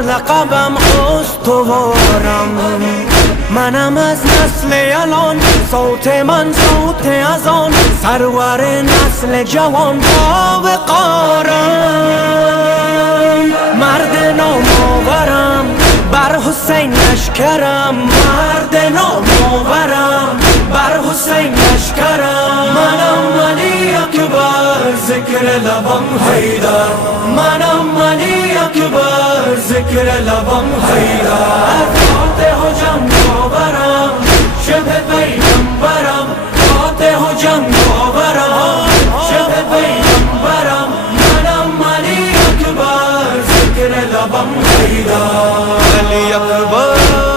لقبم استوارم، منم از نسل الان، صوت من صوت از آن سرور نسل جوان با وقارم. مرد نامآورم بر حسین لشکرم، مرد نامآورم بر حسین لشکرم. منم علی اکبر ذکر لبم حیدر، منم علی اکبر ذکر لبم حیدر. فاتح و جنگاورم شبه پیغمبرم، فاتح و جنگاورم شبه پیغمبرم. منم علی اکبر ذکر لبم حیدر، علی اکبر